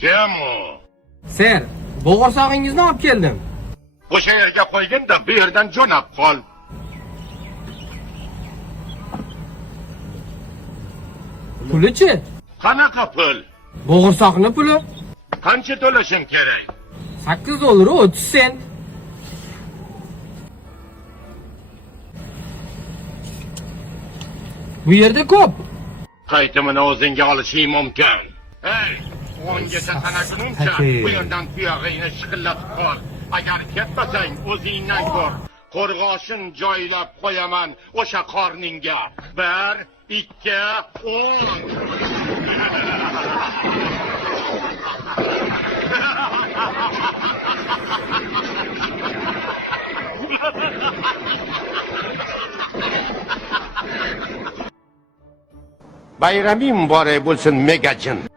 Kim u? Ser, bo'g'irsoqingizni olib keldim. O'sha yerga qo'ygin-da, bu yerdan jo'nab qol. Pulichi? Qanaqa pul? Bo'g'irsoqni puli Qancha to'lashim kerak? $8 30 sent. Bu yerda ko'p. Qaytimini o'zingga olishing mumkin. Hey, o'ngacha sanashguncha bu yerdan tuyog'ingni shiqillatib qol. Agar ketmasang o'zingdan ko'r. Qo'rg'oshin joylab qo'yaman o'sha qorningga. 1, 2, 10. Bayraming muborak bo'lsin, Megajin.